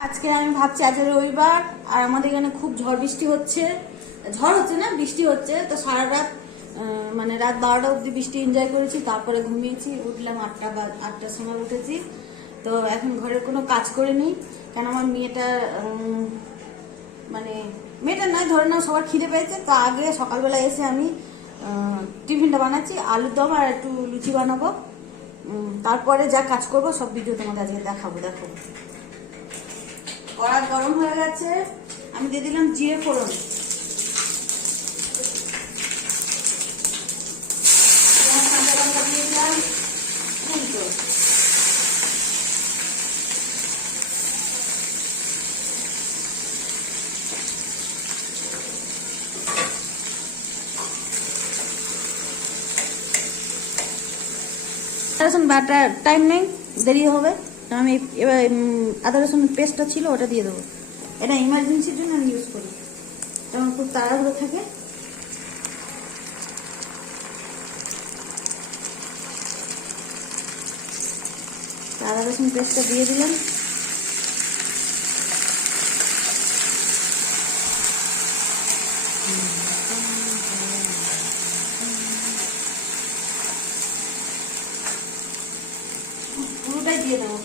আজকে আমি ভাবছি আজ রবিবার আর আমাদের এখানে খুব ঝড় বৃষ্টি হচ্ছে। ঝড় হচ্ছে না, বৃষ্টি হচ্ছে। তো সারা রাত মানে রাত 12টা অবধি বৃষ্টি এনজয় করেছি, তারপরে ঘুমিয়েছি। উঠলাম 8টার সময় উঠেছি। তো এখন ঘরের কোনো কাজ করিনি, কেন আমার মেয়েটা মানে মেয়েটা নয়, ধরে নাও সবার খিদে পেয়েছে। তো আগে সকালবেলা এসে আমি টিফিনটা বানাচ্ছি, আলুর দম আর একটু লুচি বানাবো। তারপরে যা কাজ করবো সব ভিডিও তোমাদের আজকে দেখাবো। দেখো কড়া গরম হয়ে গেছে, আমি দিয়ে দিলাম জিরে ফোড়ন। দিয়ে দিলাম উল্টো। রসুন বাটার টাইম নেই, দেরি হবে। আমি এবার আদা রসুন পেস্টটা ছিল ওটা দিয়ে দেবো। এটা ইমার্জেন্সির জন্য আমি ইউজ করি, যেমন খুব তাড়াহুড়ো থাকে। আদা রসুন পেস্টটা দিয়ে দিলাম। পুরোটাই দিয়ে দেবো।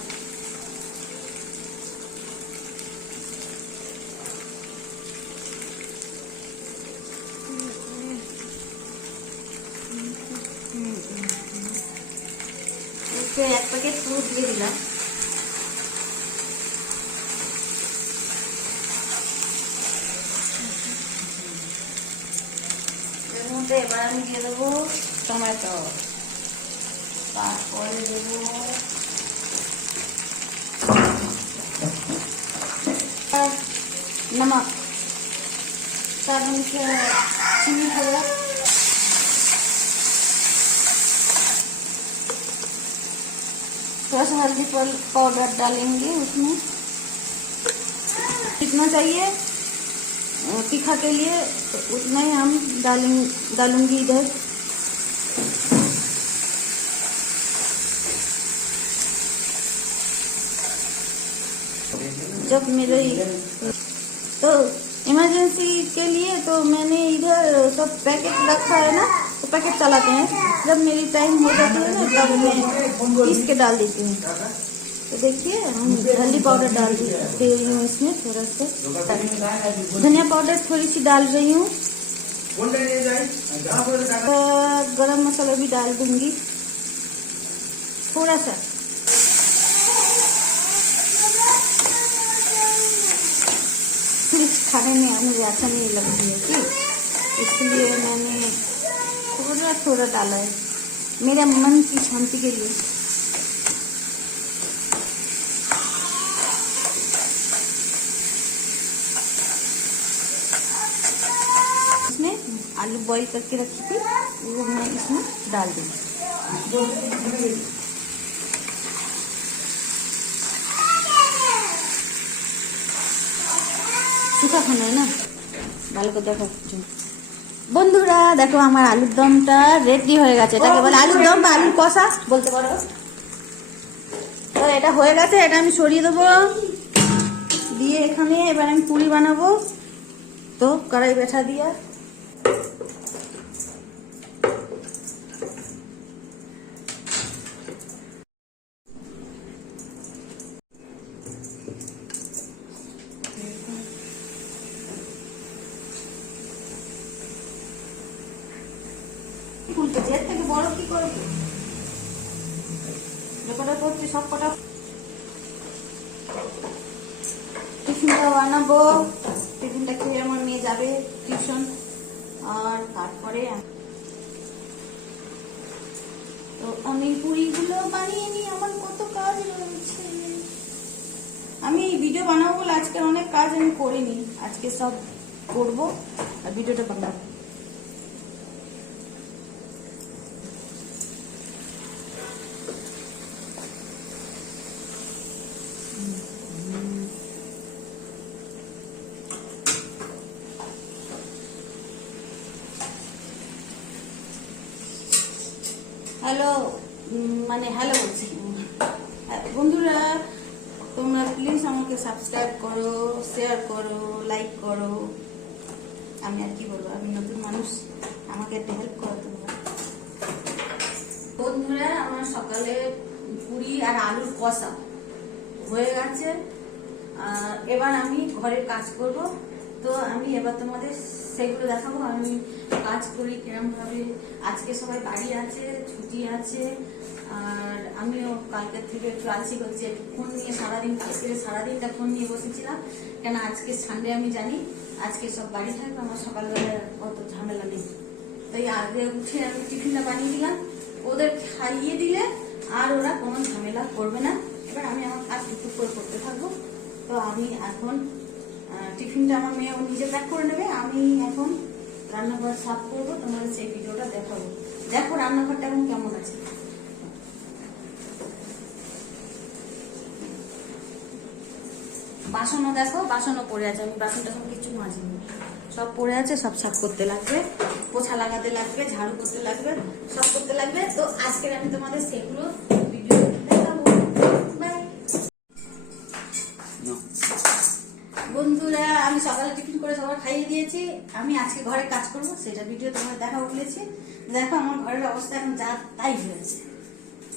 এক প্যাকেট পুরো দিয়ে দিলাম। এর মধ্যে এবার আমি দিয়ে দেবো টমেটো, তারপরে দেবো नमक, चीनी थोड़ा, थोड़ा सा हल्दी पाउडर डालेंगे उसमें। जितना चाहिए तीखा के लिए तो उतना ही हम डालूंगी इधर। जब मेरे तो इमरजेंसी के लिए तो मैंने इधर सब पैकेट रखा है ना, तो पैकेट चलाते हैं। जब मेरी टाइम हो जाती है ना तब मैं पीस के डाल देती हूँ। तो देखिए हम हल्दी पाउडर डाल दे रही हूँ इसमें, थोड़ा सा धनिया पाउडर थोड़ी सी डाल रही हूँ, गरम मसाला भी डाल दूंगी थोड़ा सा। खाने में मुझे अच्छा नहीं लगती है कि, इसलिए मैंने थोड़ा थोड़ा डाला है मेरे मन की शांति के लिए। इसमें आलू बॉईल करके रखी थी वो मैं इसमें डाल दूँगी। सूखा खाना है ना, ভালো করে দেখো বন্ধুরা। দেখো আমার আলুর দমটা রেডি হয়ে গেছে। এটাকে বলে আলুর দম বা আলুর কষা বলতে পারো। তো এটা হয়ে গেছে, এটা আমি সরিয়ে দেবো। দিয়ে এখানে এবার আমি পুরি বানাবো। তো কড়াই বেঠা দিয়া খুলতেছি, এর থেকে বড় কি করবো, যেটা করছি সব কটা টিফিনটা বানাবো। টিফিনটা খেয়ে আমার মেয়ে যাবে টিউশন, আর তারপরে তো আমি পুরিগুলো বানিয়ে নিই। আমার কত কাজ রয়েছে, আমি ভিডিও বানাবো বলে আজকে অনেক কাজ আমি করিনি, আজকে সব করবো আর ভিডিওটা বানাবো। হ্যালো, মানে হ্যালো বলছি বন্ধুরা। তোমরা প্লিজ আমাকে সাবস্ক্রাইব করো, শেয়ার করো, লাইক করো। আমি আর কি বলবো, আমি নতুন মানুষ, আমাকে একটু হেল্প করো তোমরা। বন্ধুরা, আমার সকালে পুরি আর আলুর কষা হয়ে গেছে। এবার আমি ঘরের কাজ করব। তো আমি এবার তোমাদের সেগুলো দেখাবো আমি কাজ করি কিরম ভাবে। আজকে সবাই বাড়ি আছে, ছুটি আছে, আর আমিও কালকে থেকে একটু আলসি করছি, একটু ফোন নিয়ে সারাদিন, কালকে সারাদিনটা ফোন নিয়ে বসেছিলাম। কেন আজকে সানডে, আমি জানি আজকে সব বাড়ি থাকবে, আমার সকালবেলা অত ঝামেলা নেই। তাই আগে উঠে আমি টিফিনটা বানিয়ে দিলাম, ওদের খাইয়ে দিলে আর ওরা কোনো ঝামেলা করবে না। এবার আমি আমার কাজ টুকটুক করে করতে থাকবো। তো আমি এখন টিফিনটা আমার মেয়ে নিজে প্যাক করে নেবে, আমি এখন রান্নাঘর সাফ করবো, তোমাদের সেই ভিডিওটা দেখাবো। দেখো রান্নাঘরটা এখন কেমন আছে। বাসনও দেখো, বাসনও পড়ে আছে, আমি বাসনটা সব কিছু মাজিনি, সব পড়ে আছে, সব সাফ করতে লাগবে, পোছা লাগাতে লাগবে, ঝাড়ু করতে লাগবে, সব করতে লাগবে। তো আজকে আমি তোমাদের সেগুলো ভিডিও দেখাবো। বাই বন্ধুরা, আমি সকালে টিফিন করে সবার খাইয়ে দিয়েছি, আমি আজকে ঘরে কাজ করব, সেটা ভিডিও তোমাদের দেখাবো বলেছি। দেখো আমার ঘরের অবস্থা এখন যা তাই হয়েছে,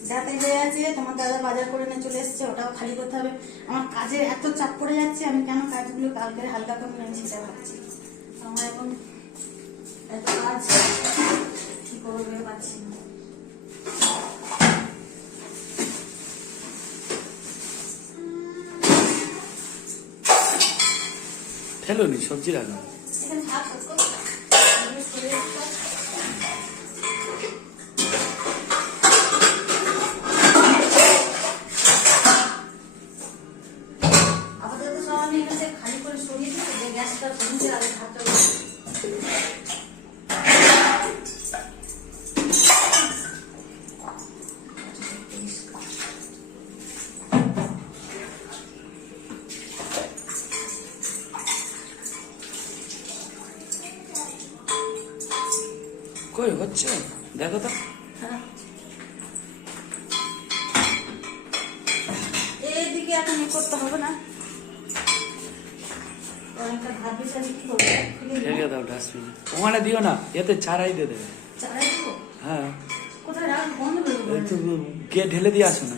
যা তাই হয়ে আছে। তোমার দাদা বাজার করে নিয়ে চলে এসছে, ওটাও খালি করতে হবে। আমার কাজের এত চাপ পড়ে যাচ্ছে, আমি কেন কাজগুলো কালকে হালকা কমে আমি সেটা ভাবছি। আমার এখন এত কাজ কি করবে পারছি না। ফেলোনি সবজি রাখা এখানে ভাত করতে আপাতত সব আমি এখানে খালি করে সরিয়ে দিই, যে গ্যাসটা কমছে আগে ভাতটা কই হচ্ছে দেখো তো। এইদিকে এখন করতে হবে না, অনেকটা ভাত বিছানি কি করবে, ফেলে দাও ডাস্টবিনে, ওখানে দিও না, এতে চারাই দিয়ে দেবে। চালাই দেবো? হ্যাঁ, কোথায় রাখ, বন্ধ করে দেবো। একটু গিয়ে ঢেলে দিয়ে আসো না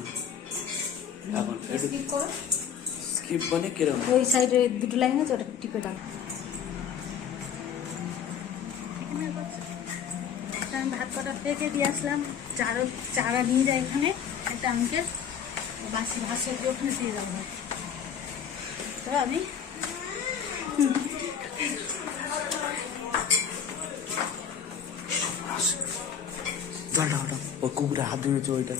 এখন একটু স্কিপ করো, স্কিপ মানে কিরকম। ওই সাইডে দুটো লাইন আছে, ওটা টিপে দাও। আমি ভাত কটা পেকে দিয়ে আসলাম, চারা নিয়ে যায় এখানে একটা আমাকে বাসি ভাত সবজি ওখানে দিয়ে যাবো। তো আমি জলটা ওটা ও কুকুরে হাত ধরেছে ওইটা।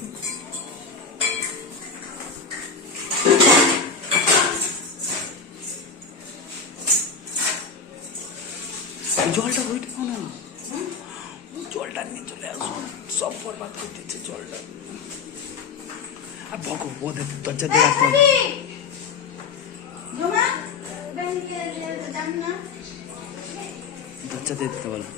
জলটা ওইটা না, জলটা নিয়ে চলে আসো, সব বরবাদ করে দিচ্ছে জলটা। আর বকো ওদের দরজা দিয়ে রাখতে হবে। দরজা দিয়ে দিতে বলো।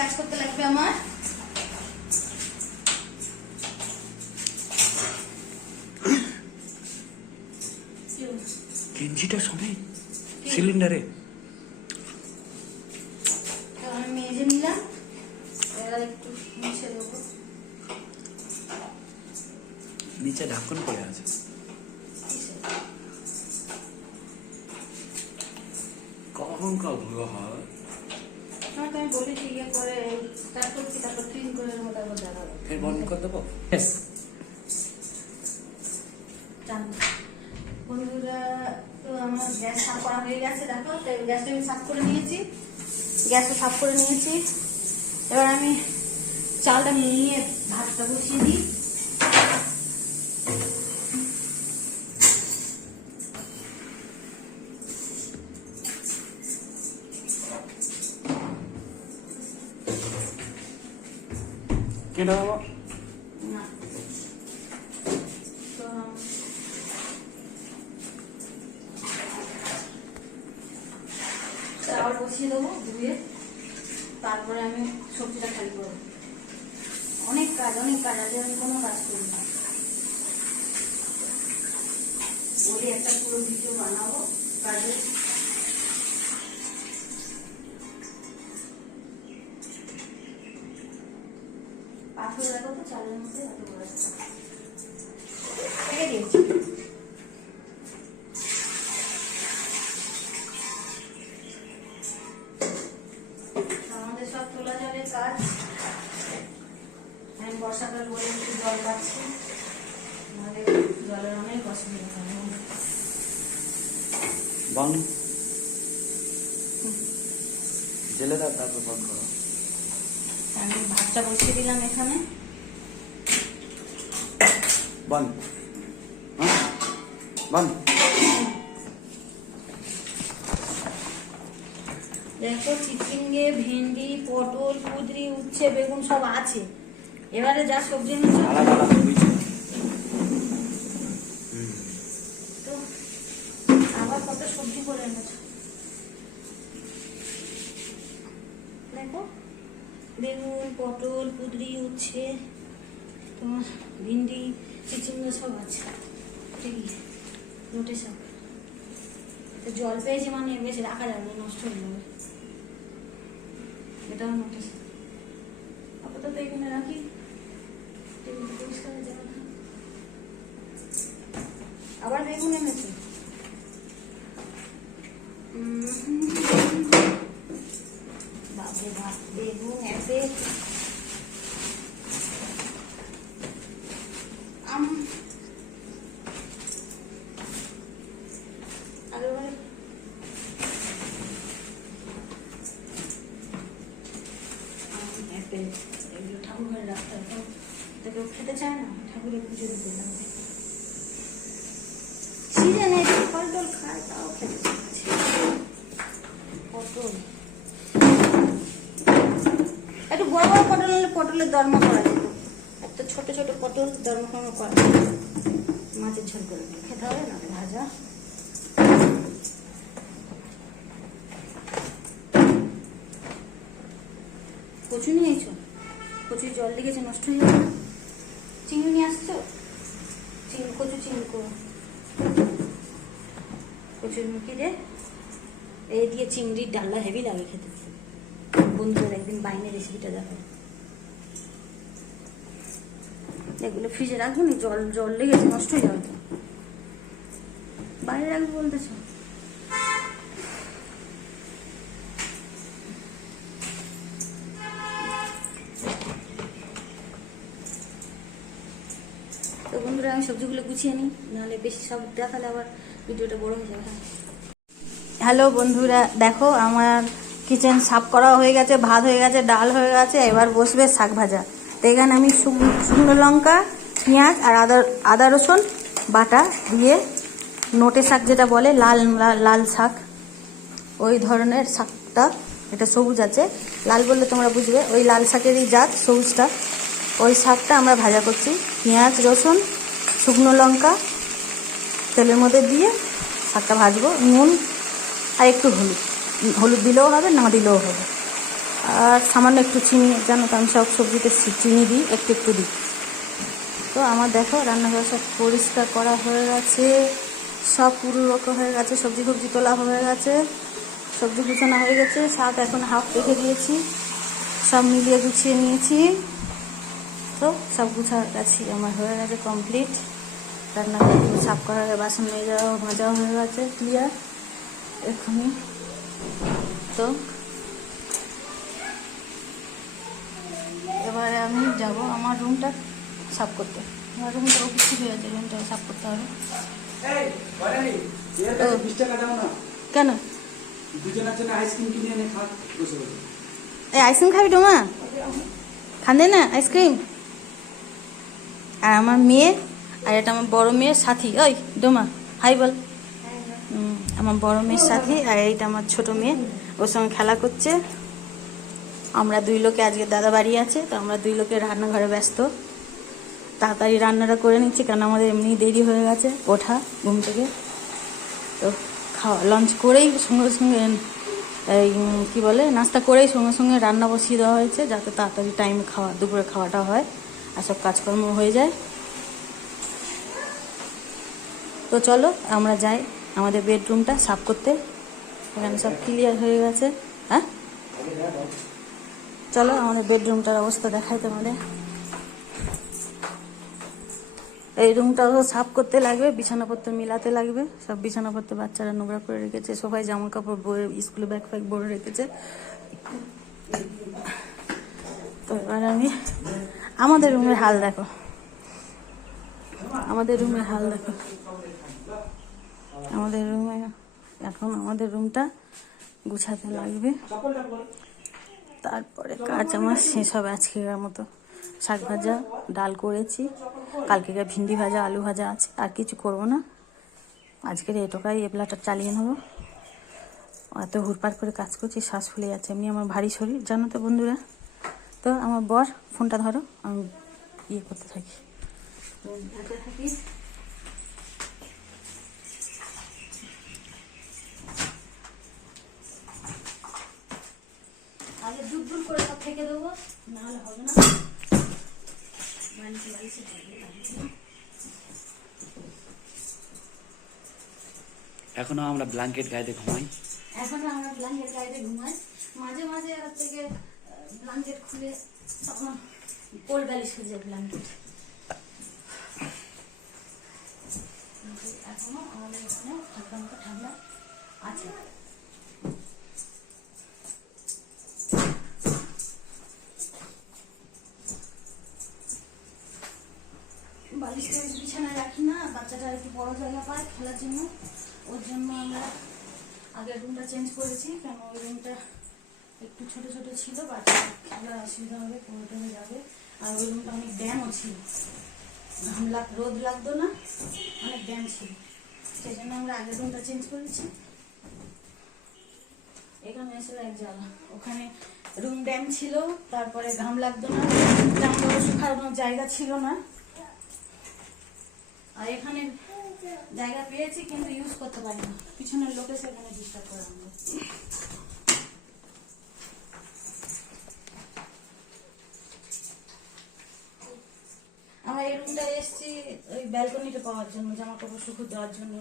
কাজ করতে লাগবে আমার। গেঞ্জিটা সবাই সিলিন্ডারে আমি মেজে নিলাম, এবার একটু মুছে দেবো। নিচে ঢাকন পড়ে আছে, কখন কাপড় হয়। আমি বলেছি ইয়ে করে স্টার্ট করছি, তারপর ক্লিন করে তারপর দেখাবো। ফের বন্ধ করে দেবো। বন্ধুরা, তো আমার গ্যাস সাফ করা হয়ে গেছে, দেখো গ্যাসটা আমি সাফ করে নিয়েছি, গ্যাসটা সাফ করে নিয়েছি। এবার আমি চালটা নিয়ে ভাতটা বসিয়ে দিই। কেটে দেবো না তো চাল বসিয়ে দেবো ধুয়ে, তারপরে আমি সবজিটা খালি করবো। অনেক কাজ আজ আমি কোনো কাজ করি না, ওই একটা পুরো ভিডিও বানাবো কাজে। পাথর দেখো তো চালের মধ্যে এত বড় রেখে দিয়েছি। আমাদের সব তোলা জলের কাজ। আমি বর্ষাকাল বলে একটু জল পাচ্ছি, আমাদের জলের অনেক অসুবিধা হয়। বন্ধ জেলে দাও, তারপর বন্ধ করো। আমি ভাতটা বসিয়ে দিলাম এখানে। বন্ধ বন্ধ। দেখো চিচিঙ্গে, ভেন্ডি, পটল, কুঁদরি, উচ্ছে, বেগুন সব আছে। এবারে যা সবজি এনেছো আলাদা আলাদা বুঝছি। তো আবার কত সবজি করে এনেছো দেখো, বেগুন, পটল, কুঁদরি, উচ্ছে, তোমার ভিন্ডি, চিচিঙ্গা সব আছে। ঠিকই নোটে সব তো জল পেয়েছি মানে বেশি রাখা যাবে না, নষ্ট হয়ে যাবে। এটাও নোটিস আপাতত এখানে রাখি, টেবিলটা পরিষ্কার হয়ে যাবে না। আবার বেগুন এনেছি, বাপরে বাপ, বেগুন এসে এগুলো ঠাকুর ঘরে রাখতে হয়, তো কেউ খেতে চায় না, ঠাকুরের পুজো দিতে লাগবে। সিজনে ফল টল খায় তাও খেতে চাচ্ছে। পটল একটু বড় বড় পটল হলে পটলের দরমা করা যেত, এত ছোট ছোট পটল দরমা ফরমা করা যেত, মাছের ঝোল করে খেতে হবে না ভাজা। কচু নিয়েছো, কচুর জল লেগেছে নষ্ট হয়ে যাবে। চিংড়ি নিয়ে আসছো, কচু চিংড়ি করো, কচুর মুখি রে এই দিয়ে চিংড়ির ডাল্লা হেভি লাগে খেতে। বন্ধুদের একদিন বাইনের রেসিপিটা দেখো। এগুলো ফ্রিজে রাখবো নি, জল জল লেগেছে নষ্ট হয়ে যাবে তো, বাইরে রাখবো বলতেছো। তো বন্ধুরা আমি সবজিগুলো গুছিয়ে নিই, নাহলে বেশি সব দেখালে আবার ভিডিওটা বড় হয়ে যাবে। হ্যালো বন্ধুরা, দেখো আমার কিচেন সাফ করা হয়ে গেছে, ভাত হয়ে গেছে, ডাল হয়ে গেছে, এবার বসবে শাক ভাজা। তো এখানে আমি শুকনো লঙ্কা, পেঁয়াজ আর আদা রসুন বাটা দিয়ে, নোটে শাক যেটা বলে লাল লাল শাক, ওই ধরনের শাকটা, এটা সবুজ আছে, লাল বললে তোমরা বুঝবে, ওই লাল শাকেরই জাত সবুজটা, ওই শাকটা আমরা ভাজা করছি। পেঁয়াজ, রসুন, শুকনো লঙ্কা তেলের মধ্যে দিয়ে শাকটা ভাজবো, নুন আর একটু হলুদ দিলেও হবে, না দিলেও হবে, আর সামান্য একটু চিনি, জানো তো আমি সব সবজিতে চিনি দিই, একটু একটু দিই। তো আমার দেখো রান্নাঘর সব পরিষ্কার করা হয়ে গেছে, সব পুরো রকম হয়ে গেছে, সবজি তোলা হয়ে গেছে, সবজি গুছানো হয়ে গেছে, শাক এখন হাফ রেখে দিয়েছি, সব মিলিয়ে গুছিয়ে নিয়েছি। তো সব গুছা গেছি, আমার হয়ে গেছে কমপ্লিট। রান্নাঘর সাফ করা হয়ে বাসন নিয়ে যাওয়া ভাজা হয়ে গেছে ক্লিয়ার এখনই। তো এবারে আমি যাব আমার রুমটা সাফ করতে, আমার রুমটা কিছু হয়ে আছে, রুমটা সাফ করতে হবে। এর কাছে 20 টাকা দাও না, কেন দুজনের জন্য আইসক্রিম কিনে এনে খা বসে বসে। এই আইসক্রিম খাবি ডোমা? খান্দে না আইসক্রিম। আর আমার মেয়ে, আর এটা আমার বড় মেয়ের সাথী। ওই ডোমা হাই বল। আমার বড় মেয়ের সাথী, আর এইটা আমার ছোট মেয়ে, ওর সঙ্গে খেলা করছে। আমরা দুই লোকে, আজকে দাদা বাড়ি আছে, তো আমরা দুই লোকে রান্নাঘরে ব্যস্ত। তাড়াতাড়ি রান্নাটা করে নিচ্ছি, কারণ আমাদের এমনি দেরি হয়ে গেছে ওঠা ঘুম থেকে। তো খাওয়া লঞ্চ করেই সঙ্গে সঙ্গে এই কী বলে নাস্তা করেই সঙ্গে সঙ্গে রান্না বসিয়ে দেওয়া হয়েছে, যাতে তাড়াতাড়ি টাইমে খাওয়া দুপুরে খাওয়াটা হয় আর সব কাজকর্ম হয়ে যায়। তো চলো আমরা যাই আমাদের বেডরুমটা সাফ করতে। এখানে সব ক্লিয়ার হয়ে গেছে। হ্যাঁ চলো আমাদের বেডরুমটার অবস্থা দেখাই তোমাদের। এই রুমটাও সাফ করতে লাগবে, বিছানাপত্র মিলাতে লাগবে। সব বিছানাপত্র বাচ্চারা নোংরা করে রেখেছে, সবাই জামা কাপড় বয়ে স্কুলে ব্যাগ ফ্যাগ ভরে রেখেছে। তো এবার আমি আমাদের রুমের হাল দেখো, আমাদের রুমের হাল দেখো। আমাদের রুমে এখন আমাদের রুমটা গুছাতে লাগবে, তারপরে কাজ আমার শেষ হবে আজকের মতো। শাক ভাজা ডাল করেছি, কালকে ভিন্ডি ভাজা আলু ভাজা আছে, আর কিছু করবো না আজকের। এটুকাই এবলাটা চালিয়ে নেবো। এত হুড়পাড় করে কাজ করছি, শ্বাস ফুলে যাচ্ছে। এমনি আমার ভারী শরীর জানো তো বন্ধুরা। তো আমার বর ফোনটা ধরো, আমি ইয়ে করতে থাকি। আগে দুধ দুধ করে সব থেকে দেবো, নাহলে হবে না। এখনো আমরা ব্ল্যাঙ্কেট গায়ে ঘুমাই। এখনো আমরা ব্ল্যাঙ্কেট গায়ে ঘুমাই। মাঝে মাঝে আর থেকে ব্ল্যাঙ্কেট খুলে তখন কোল বালিশ হয়ে যায় ব্ল্যাঙ্কেট। এখনো আমাদের এখানে ঠান্ডা ঠান্ডা আছে। বালিশটা বিছানায় রাখি না, বাচ্চাটা একটু বড় জায়গা পায় খেলার জন্য। ওর জন্য আমরা আগের রুমটা চেঞ্জ করেছি, কেন ওই রুমটা একটু ছোট ছোট ছিল, বাচ্চা খেলার অসুবিধা হবে, পড়ে যাবে। আর ওই রুমটা অনেক ড্যামও ছিল, রোদ লাগতো না, অনেক ড্যাম ছিল। সেই জন্য আমরা আগের রুমটা চেঞ্জ করেছি। এখানে এসে এক জ্বালা, ওখানে রুম ড্যাম ছিল, তারপরে ঘাম লাগতো না, জামা শুকানোর জায়গা ছিল না। আর এখানে জায়গা পেয়েছি কিন্তু ইউজ করতে পারি না, পিছনের লোকে সেখানে ডিস্টার্ব করে আমাদের। আমরা এই রুমটা এসেছি ওই ব্যালকনিটা পাওয়ার জন্য, জামা কাপড় শুকো দেওয়ার জন্য,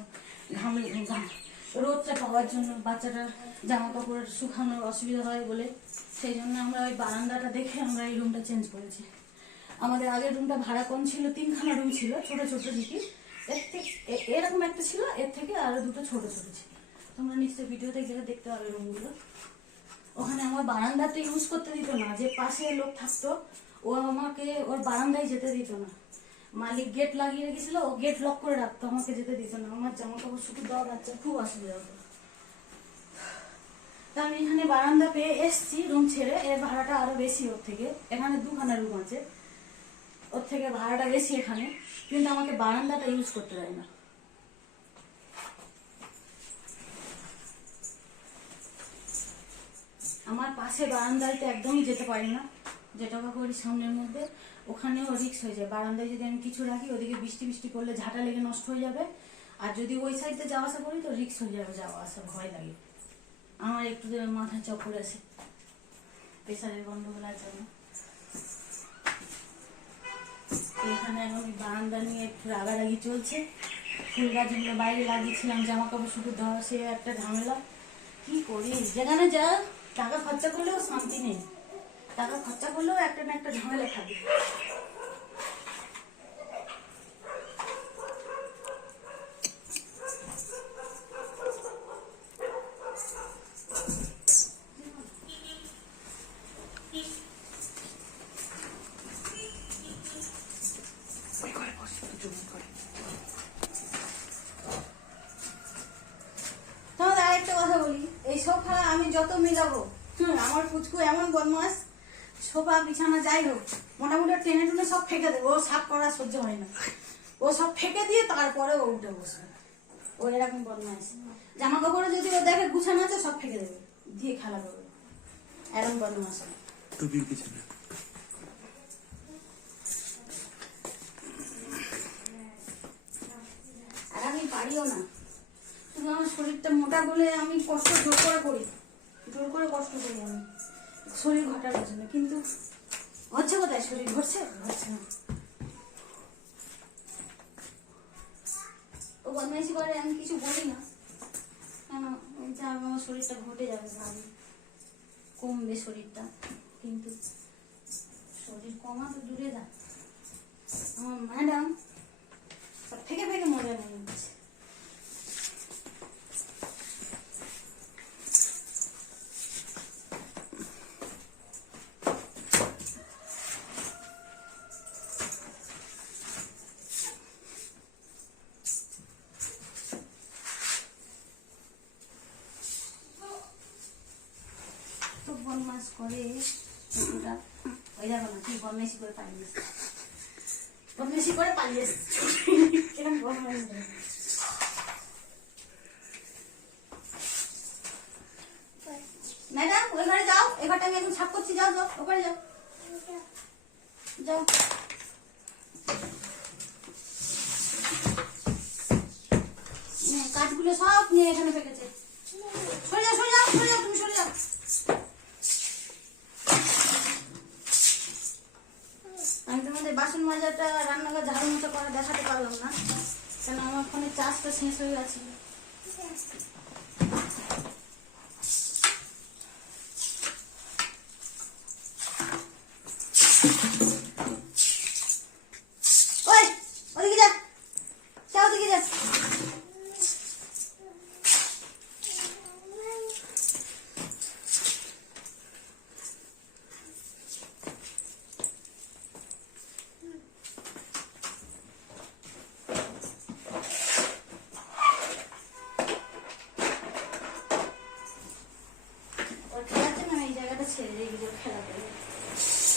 রোদটা পাওয়ার জন্য, বাচ্চাটার জামা কাপড় শুকানোর অসুবিধা হয় বলে। সেই জন্য আমরা ওই বারান্দাটা দেখে আমরা এই রুমটা চেঞ্জ করেছি। আমাদের আগের রুমটা ভাড়া কম ছিল, 3খানা রুম ছিল ছোট ছোট দিকে। এর থেকে এরকম একটা ছিল, এর থেকে আরো দুটো ছোট ছোট ছিল। তোমরা নিশ্চয়ই ভিডিওতে গেলে দেখতে পাবে রুমগুলো। ওখানে আমার বারান্দাটা ইউজ করতে দিত না, যে পাশে লোক থাকতো ও আমাকে ওর বারান্দায় যেতে দিত না। মালিক গেট লাগিয়ে রেখেছিল, ও গেট লক করে রাখতো, আমাকে যেতে দিত না। আমার জামা কাপড় শুকিয়ে দেওয়া বাচ্চা খুব অসুবিধা হতো। তা আমি এখানে বারান্দা পেয়ে এসছি রুম ছেড়ে। এর ভাড়াটা আরো বেশি ওর থেকে, এখানে 2খানা রুম আছে, ওর থেকে ভাড়াটা বেশি এখানে, কিন্তু আমাকে বারান্দাটা ইউজ করতে দেয় না। আমার পাশে বারান্দায় তো একদমই যেতে পারি না, যেটা করি সামনের মধ্যে, ওখানেও রিস্ক হয়ে যায়। বারান্দায় যদি আমি কিছু রাখি, ওদিকে বৃষ্টি বৃষ্টি করলে ঝাঁটা লেগে নষ্ট হয়ে যাবে। আর যদি ওই সাইডে যাওয়া আসা করি তো রিস্ক হয়ে যাবে, যাওয়া আসা ভয় লাগে আমার। একটু মাথায় চক্কর আছে, প্রেসারের গন্ডগোল আছে আমার। এখানে এখন বারান্দা নিয়ে একটু রাগারাগি চলছে। ফুল গাছগুলো বাইরে লাগিয়েছিলাম, জামা কাপড় শুকিয়ে দেওয়া, সে একটা ঝামেলা। কি করি, যেখানে যা টাকা খরচা করলেও শান্তি নেই, টাকা খরচা করলেও একটা না একটা ঝামেলা থাকে। আমার পুচকু এমন বদমাস, সোফা বিছানা যাই হোক মোটামুটি টেনে টুনে সব ফেঁকে দেবে, ও সাফ করা সহ্য হয় না, ও সব ফেঁকে দিয়ে তারপরে ও উঠে বসবে। ও এরকম বদমাস, জামা কাপড়ে যদি ও দেখে গুছানো আছে সব ফেঁকে দেবে, দিয়ে খেলা করবে, এরকম বদমাস। টুপির পিছনে আর আমি পারিও না, শুধু আমার শরীরটা মোটা বলে আমি কষ্ট জোর করে করি, জোর করে কষ্ট করি আমি শরীর ঘটানোর জন্য, কিন্তু হচ্ছে কোথায়, শরীর ঘটছে ঘটছে না। ও বদমাইশি করে, আমি কিছু বলি না, কেন আমার শরীরটা ঘটে যাবে, ভাবি কমবে শরীরটা, কিন্তু শরীর কমা তো দূরে যাক, আমার ম্যাডাম সব থেকে থেকে মজা নিয়ে নিচ্ছে। বদমাস করে ওটা, ওই দেখো না কি বদমাইশি করে পালিয়েছে, বদমাইশি করে পালিয়েছে, কিরকম বদমাইশ। ম্যাডাম ওই ঘরে যাও, এই ঘরটা আমি এখন সাফ করছি, যাও যাও ওখানে যাও, যাও। কাঠগুলো সব নিয়ে এখানে ফেকেছে, সরে যাও সরে যাও সরে যাও, তুমি সরে যাও। আমি তোমাদের বাসন মাজাটা রান্নাঘর ঝাড়ু মোছা করে দেখাতে পারলাম না, কেন আমার ফোনে চার্জটা শেষ হয়ে গেছে। ওই ওদিকে যা, যা ওদিকে যা। ছেড়ে দিয়ে গিয়ে খেলা করে,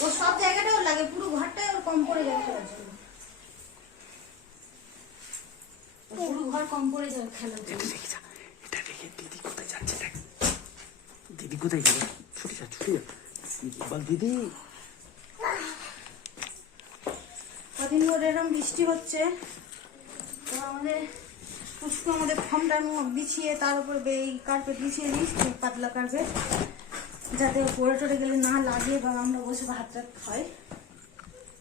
ও সব জায়গাটাও লাগে, পুরো ঘরটাই ওর কম পড়ে যায় খেলার জন্য, পুরো ঘর কম পড়ে যায় খেলার জন্য। এটা দেখে দিদি কোথায় যাচ্ছে, দেখ দিদি কোথায় গেল, ছুটি যা ছুটি যা, বল দিদি। কদিন ধরে এরকম বৃষ্টি হচ্ছে, তো আমাদের পুষ্কু আমাদের ফর্মটা বিছিয়ে তার উপর এই কার্পেট বিছিয়ে দিস, পাতলা কার্পেট, যাতে পড়ে টরে গেলে না লাগে বা আমরা বসে ভাত টাত খাই।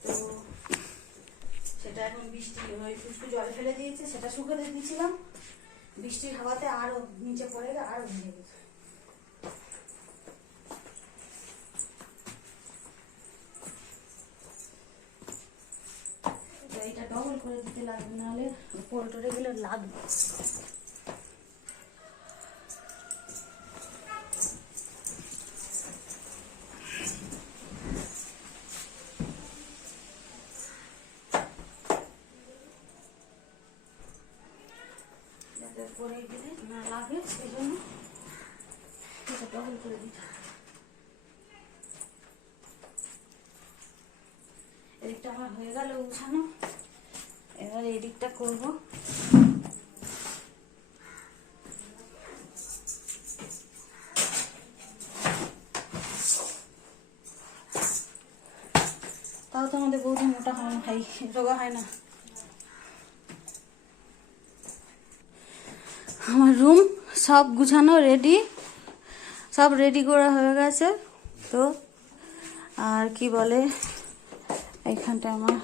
তো সেটা এখন বৃষ্টি ওই পুষ্কু জল ফেলে দিয়েছে, সেটা শুকাতে দিয়েছিলাম, বৃষ্টির হাওয়াতে আরো নিচে পড়ে গেলে আরো ভিজে গেছে। এইটা ডবল করে দিতে লাগবে, নাহলে পড়ে টরে গেলে লাগবে। পরে গেলে না লাগে, সেই জন্য এটা ডবল করে দিতে হবে। এদিকটা আমার হয়ে গেল উঠানো, এবার এদিকটা করবো। তাও তো আমাদের বৌদি মোটা হয় না ভাই, রোগা হয় না। আমার রুম সব গুছানো রেডি, সব রেডি করা হয়ে গেছে। তো আর কি বলে, এইখানটা আমার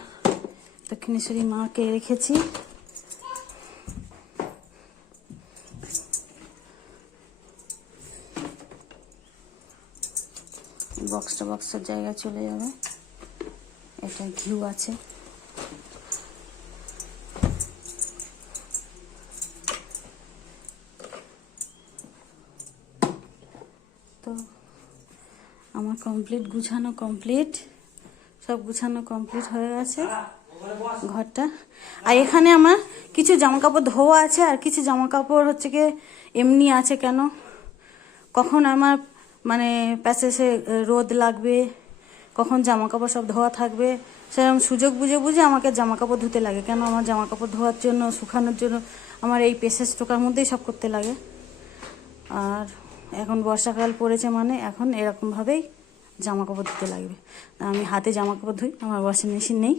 দক্ষিণেশ্বরী মাকে রেখেছি, বক্সের জায়গায় চলে যাবে। এটা ঘিউ আছে, তো আমার কমপ্লিট গুছানো কমপ্লিট, সব গুছানো কমপ্লিট হয়ে গেছে ঘরটা। আর এখানে আমার কিছু জামা কাপড় ধোয়া আছে, আর কিছু জামা কাপড় হচ্ছে কি এমনি আছে, কেন কখন আমার মানে প্যাসেজে রোদ লাগবে, কখন জামা কাপড় সব ধোয়া থাকবে, সেরকম সুযোগ বুঝে বুঝে আমাকে জামা কাপড় ধুতে লাগে। কেন আমার জামা কাপড় ধোয়ার জন্য, শুকানোর জন্য আমার এই প্যাসেজ টোকার মধ্যেই সব করতে লাগে। আর এখন বর্ষাকাল পড়েছে মানে এখন এরকমভাবেই জামা কাপড় ধুতে লাগবে। আমি হাতে জামা কাপড় ধুই, আমার ওয়াশিং মেশিন নেই।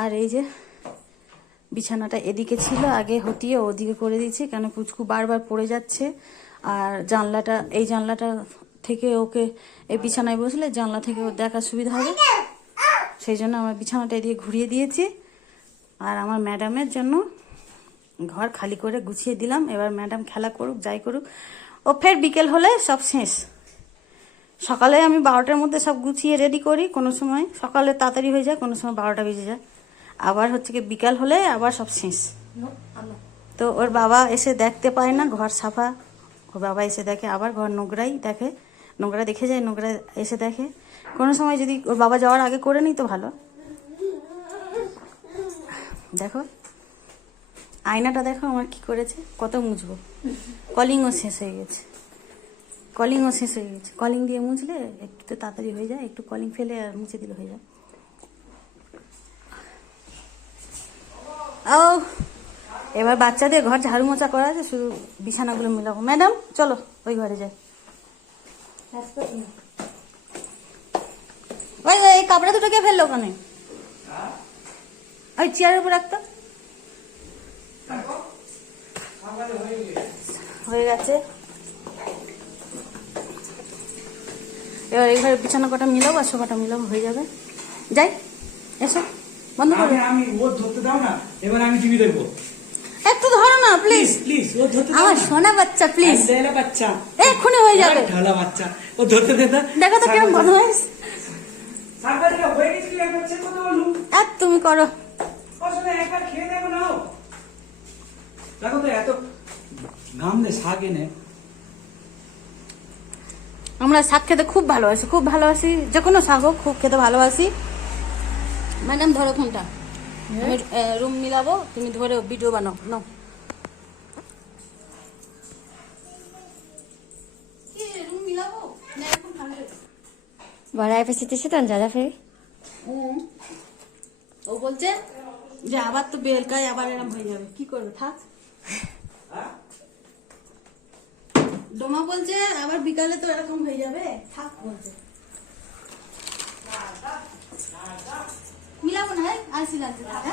আর এই যে বিছানাটা এদিকে ছিল, আগে হটিয়ে ওদিকে করে দিয়েছি, কেন পুচকু বারবার পড়ে যাচ্ছে। আর জানলাটা, এই জানলাটা থেকে ওকে, এই বিছানায় বসলে জানলা থেকে ওর দেখার সুবিধা হবে, সেই জন্য আমার বিছানাটা এদিকে ঘুরিয়ে দিয়েছি। আর আমার ম্যাডামের জন্য ঘর খালি করে গুছিয়ে দিলাম। এবার ম্যাডাম খেলা করুক, যাই করুক, ও ফের বিকেল হলে সব শেষ। সকালে আমি 12টার মধ্যে সব গুছিয়ে রেডি করি, কোনো সময় সকালে তাড়াতাড়ি হয়ে যায়, কোনো সময় 12টা বেজে যায়। আবার হচ্ছে কি বিকাল হলে আবার সব শেষ। তো ওর বাবা এসে দেখতে পায় না ঘর সাফা, ওর বাবা এসে দেখে আবার ঘর নোংরাই দেখে, নোংরা দেখে যায়, নোংরা এসে দেখে। কোনো সময় যদি ওর বাবা যাওয়ার আগে করে নিই তো ভালো। দেখো আয়নাটা দেখো আমার কি করেছে, কত মুছবো। কলিংও শেষ হয়ে গেছে, কলিংও শেষ হয়ে গেছে। কলিং দিয়ে মুছলে একটু তো তাড়াতাড়ি হয়ে যায়, একটু কলিং ফেলে আর মুছে দিলে হয়ে যায়। ও এবার বাচ্চাদের ঘর ঝাড়ু মোছা করা আছে, শুধু বিছানাগুলো মিলাবো। ম্যাডাম চলো ওই ঘরে যাই। ওই এই কাপড়া দুটো কে ফেললো ওখানে, ওই চেয়ারের উপর রাখতো। হয়ে গেছে, এবার এই ঘরে বিছানা কটা মিলাবো আর সোফাটা মিলাবো, হয়ে যাবে। যাই, এসো বন্ধ করো। আমি ও ধরতে দাও না, এবার আমি টিভি দেখবো। একটু ধরো না প্লিজ, প্লিজ ও ধরতে দাও। আমার সোনা বাচ্চা প্লিজ, ঢালা বাচ্চা এক্ষুনি হয়ে যাবে। ঢালা বাচ্চা ও ধরতে দে না। দেখো তো কেমন বদমাইশ। সারবারটা হয়ে গেছে, একবার চেক করতে বলুন। আর তুমি করো, আসলে একবার খেয়ে দেখো না। দেখো তো এত নাম দে শাক এনে। আমরা শাক খেতে খুব ভালোবাসি, খুব ভালোবাসি, যে কোনো শাক হোক খুব খেতে ভালোবাসি। ম্যাডাম ধরো ফোনটা, আমি রুম মিলাবো, তুমি ধরে ভিডিও বানাও। নাও রুম মিলাবো না এখন ঠান্ডা। Varai pa siti sitan jada fe. ও বলছে যে আবার তো বেলকায় আবার এরম হয়ে যাবে, কি করবে, থাক। ডোমা বলছে আবার বিকালে তো এরকম হয়ে যাবে, থাক বলছে। মিলাবো না, আর সিলাতে থাক।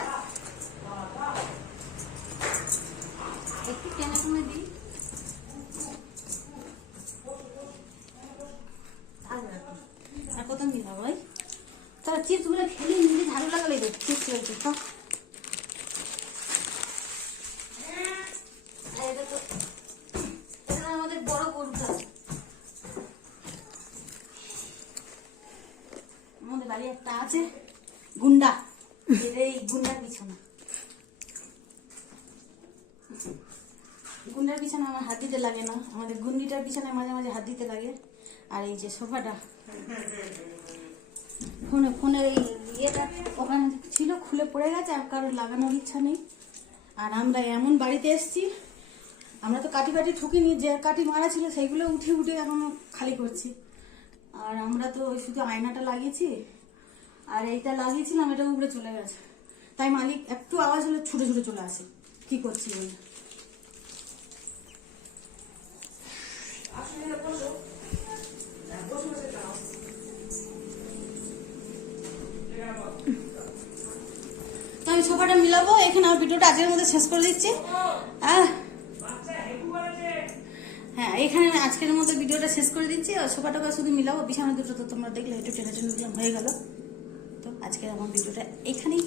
একটু টেনে টুনে দিই। আর কত মিলাবো ভাই, তারা চিপস গুলো খেলে নিজে ঝাড়ু লাগালে চিপস লাগছে। আমাদের বড় গরুটা, আমাদের বাড়ি একটা আছে গুন্ডা, এই গুন্ডার বিছানা, গুন্ডার বিছানা আমার হাত দিতে লাগে না, আমাদের গুন্ডিটার বিছানায় মাঝে মাঝে হাত দিতে লাগে। আর এই যে সোফাটা, ফোনের এই ইয়েটা ওখানে ছিল, খুলে পড়ে গেছে, আর কারোর লাগানোর ইচ্ছা নেই। আর আমরা এমন বাড়িতে এসছি, আমরা তো কাঠি কাঠি ঠুকিনি, যে কাঠি মারা ছিল সেইগুলো উঠে উঠে এখন খালি করছি। আর আমরা তো শুধু আয়নাটা লাগিয়েছি, আর এইটা লাগিয়েছিলাম, এটা উপরে চলে গেছে, তাই মালিক একটু আওয়াজ হলে ছুটে ছুটে চলে আসে, কি করছি বলে। তো আমি সোফাটা মিলাবো, এখানে আমার ভিডিওটা আজকের মধ্যে শেষ করে দিচ্ছি। হ্যাঁ, এখানে আমি আজকের মতো ভিডিওটা শেষ করে দিচ্ছি। আর সোফাটাকে শুধু মিলাবো, বিছানা দুটো তো তোমরা দেখলে একটু টেনে টেনে দিলাম, হয়ে গেল। তো আজকের আমার ভিডিওটা এখানেই